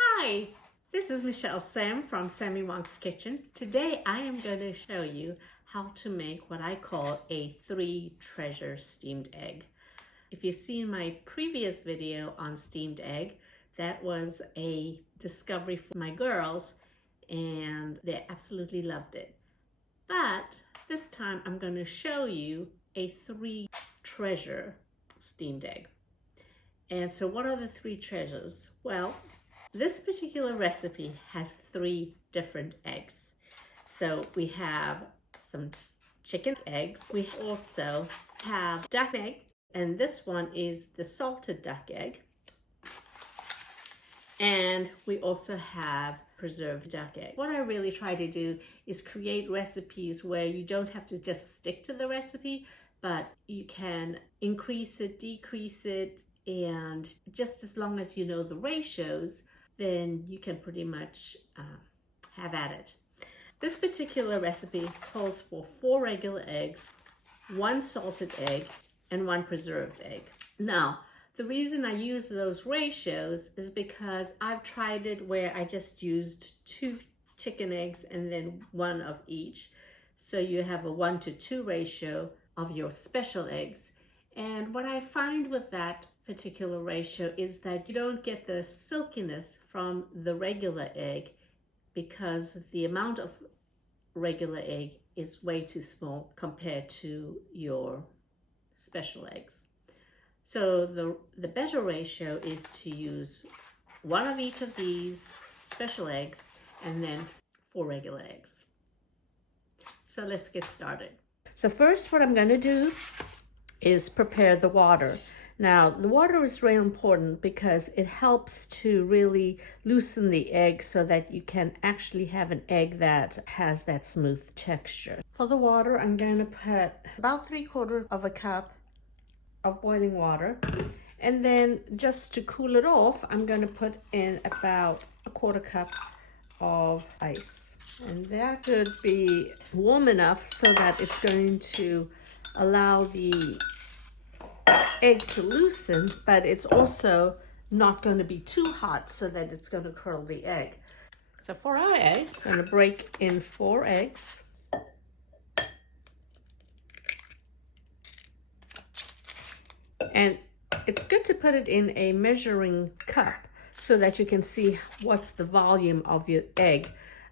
Hi, this is Michelle Sam from Sammy Monk's Kitchen. Today I am going to show you how to make what I call a 3-treasure steamed egg. If you've seen my previous video on steamed egg, that was a discovery for my girls and they absolutely loved it. But this time I'm going to show you a 3-treasure steamed egg. And so what are the 3 treasures? Well, this particular recipe has 3 different eggs. So we have some chicken eggs. We also have duck eggs, and this one is the salted duck egg. And we also have preserved duck egg. What I really try to do is create recipes where you don't have to just stick to the recipe, but you can increase it, decrease it, and just as long as you know the ratios, then you can pretty much have at it. This particular recipe calls for 4 regular eggs, 1 salted egg, and 1 preserved egg. Now, the reason I use those ratios is because I've tried it where I just used 2 chicken eggs and then 1 of each. So you have a 1-to-2 ratio of your special eggs. And what I find with that particular ratio is that you don't get the silkiness from the regular egg because the amount of regular egg is way too small compared to your special eggs. So the better ratio is to use 1 of each of these special eggs and then 4 regular eggs. So let's get started. So first what I'm going to do is prepare the water. Now, the water is really important because it helps to really loosen the egg so that you can actually have an egg that has that smooth texture. For the water, I'm going to put about 3/4 of a cup of boiling water. And then just to cool it off, I'm going to put in about 1/4 cup of ice. And that should be warm enough so that it's going to allow the egg to loosen, but it's also not going to be too hot so that it's going to curdle the egg. So for our eggs, I'm going to break in 4 eggs. And it's good to put it in a measuring cup so that you can see what's the volume of your egg.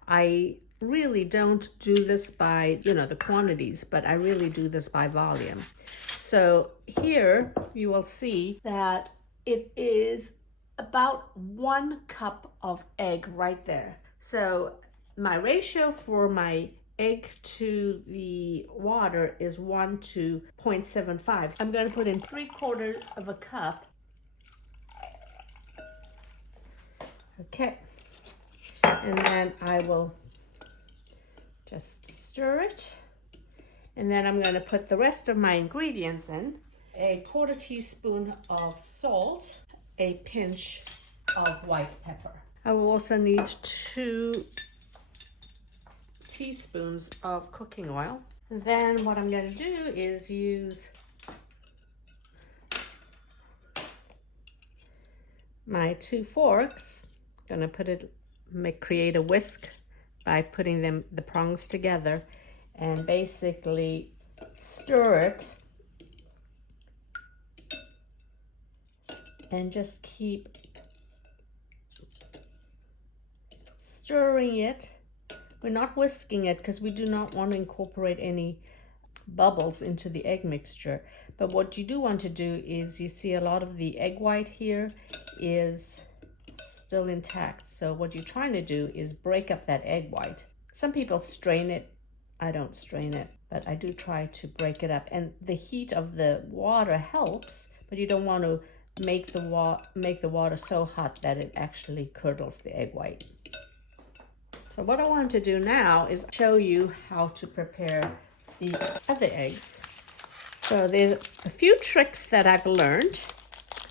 I really don't do this by, the quantities, but I really do this by volume. So here you will see that it is about 1 cup of egg right there. So my ratio for my egg to the water is 1 to 0.75. I'm going to put in 3/4 of a cup. Okay. And then I will just stir it. And then I'm going to put the rest of my ingredients in. A 1/4 teaspoon of salt, a pinch of white pepper. I will also need 2 teaspoons of cooking oil. And then what I'm going to do is use my 2 forks. I'm going to put it, create a whisk by putting the prongs together and basically stir it and just keep stirring it. We're not whisking it because we do not want to incorporate any bubbles into the egg mixture. But what you do want to do is, you see a lot of the egg white here is still intact. So what you're trying to do is break up that egg white. Some people strain it. I don't strain it, but I do try to break it up. And the heat of the water helps, but you don't want to make the water so hot that it actually curdles the egg white. So what I want to do now is show you how to prepare the other eggs. So there's a few tricks that I've learned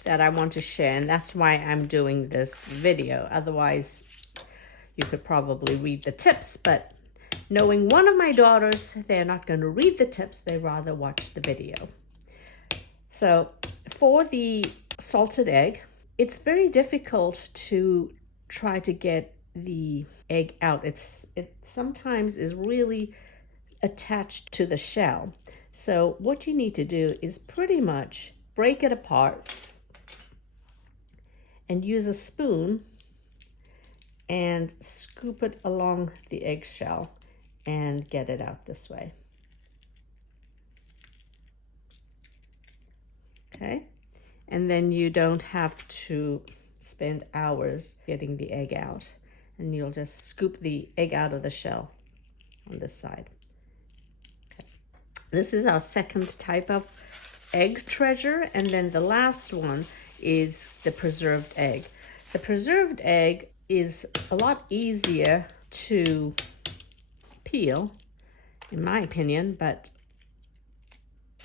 that I want to share, and that's why I'm doing this video. Otherwise, you could probably read the tips, but knowing one of my daughters, they're not going to read the tips, they rather watch the video. So for the salted egg, it's very difficult to try to get the egg out. It sometimes is really attached to the shell. So what you need to do is pretty much break it apart and use a spoon and scoop it along the eggshell and get it out this way. Okay, and then you don't have to spend hours getting the egg out, and you'll just scoop the egg out of the shell on this side. Okay. This is our second type of egg treasure, and then the last one is the preserved egg. The preserved egg is a lot easier to peel, in my opinion, but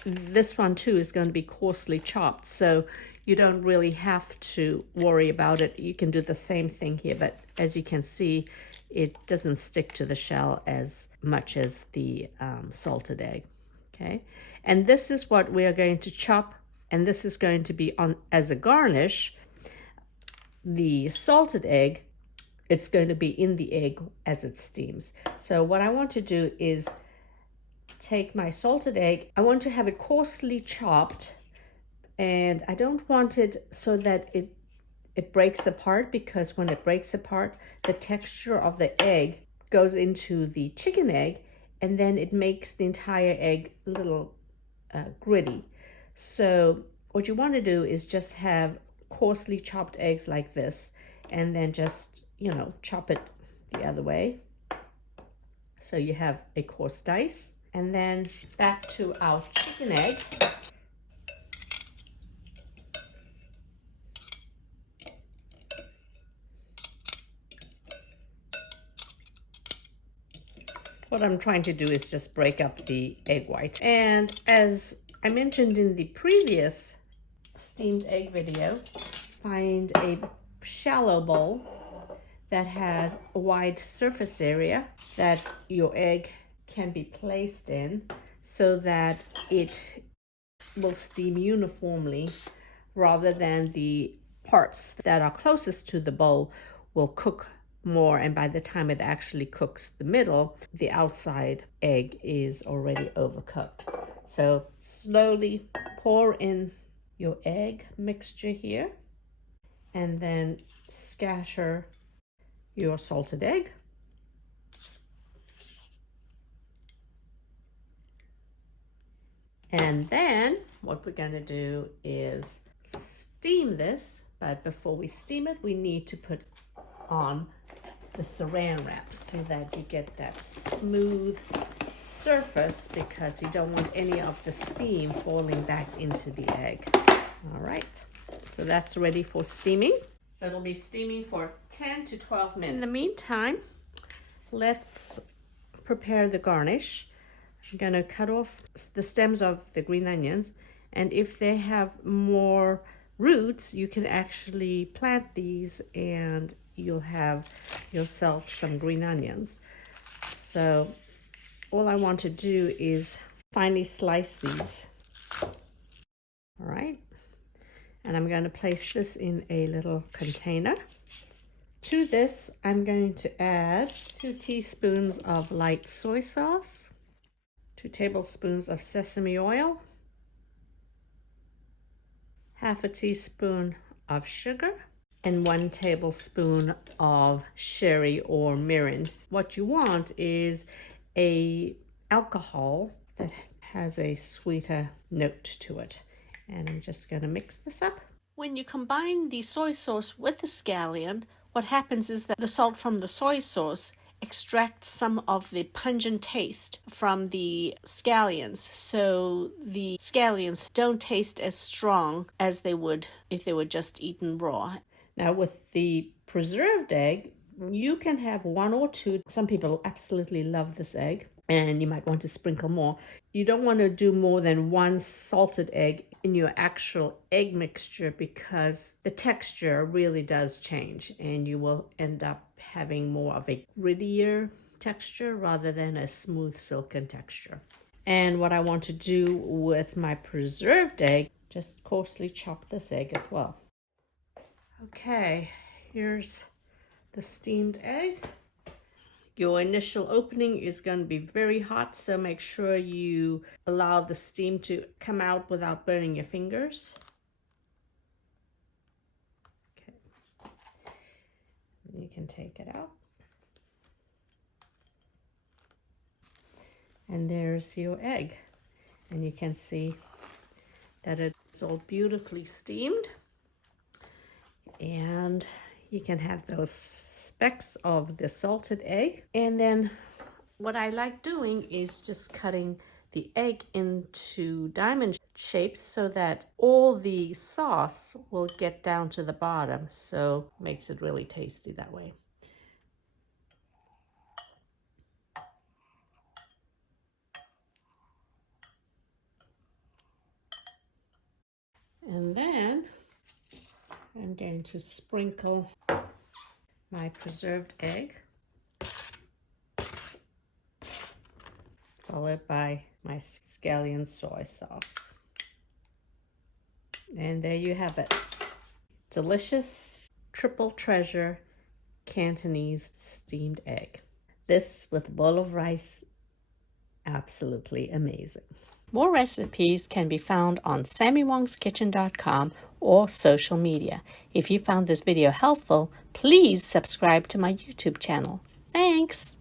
this one too is going to be coarsely chopped, so you don't really have to worry about it. You can do the same thing here, but as you can see, it doesn't stick to the shell as much as the salted egg. Okay, and this is what we are going to chop, and this is going to be on as a garnish. The salted egg, it's going to be in the egg as it steams. So what I want to do is take my salted egg. I want to have it coarsely chopped, and I don't want it so that it breaks apart, because when it breaks apart, the texture of the egg goes into the chicken egg, and then it makes the entire egg a little gritty. So what you want to do is just have coarsely chopped eggs like this, and then just, you know, chop it the other way. So you have a coarse dice. And then back to our chicken egg. What I'm trying to do is just break up the egg white. And as I mentioned in the previous steamed egg video, find a shallow bowl that has a wide surface area that your egg can be placed in, so that it will steam uniformly, rather than the parts that are closest to the bowl will cook more, and by the time it actually cooks the middle, the outside egg is already overcooked. So slowly pour in your egg mixture here, and then scatter your salted egg. And then what we're going to do is steam this, but before we steam it, we need to put on the saran wrap so that you get that smooth surface, because you don't want any of the steam falling back into the egg. All right, so that's ready for steaming. So it'll be steaming for 10 to 12 minutes. In the meantime, let's prepare the garnish. I'm going to cut off the stems of the green onions, and if they have more roots, you can actually plant these and you'll have yourself some green onions. So all I want to do is finely slice these. All right, and I'm going to place this in a little container. To this, I'm going to add 2 teaspoons of light soy sauce, 2 tablespoons of sesame oil, half a teaspoon of sugar, and 1 tablespoon of sherry or mirin. What you want is a alcohol that has a sweeter note to it. And I'm just going to mix this up. When you combine the soy sauce with the scallion, what happens is that the salt from the soy sauce extract some of the pungent taste from the scallions, so the scallions don't taste as strong as they would if they were just eaten raw. Now with the preserved egg, you can have 1 or 2. Some people absolutely love this egg, and you might want to sprinkle more. You don't want to do more than 1 salted egg in your actual egg mixture, because the texture really does change, and you will end up having more of a grittier texture rather than a smooth silken texture. And what I want to do with my preserved egg, just coarsely chop this egg as well. Okay, here's the steamed egg. Your initial opening is going to be very hot, so make sure you allow the steam to come out without burning your fingers. Okay. You can take it out. And there's your egg. And you can see that it's all beautifully steamed. And you can have those specks of the salted egg. And then what I like doing is just cutting the egg into diamond shapes so that all the sauce will get down to the bottom. So makes it really tasty that way. And then I'm going to sprinkle my preserved egg, followed by my scallion soy sauce. And there you have it. Delicious triple treasure Cantonese steamed egg. This with a bowl of rice, absolutely amazing. More recipes can be found on sammywongsKitchen.com or social media. If you found this video helpful, please subscribe to my YouTube channel. Thanks!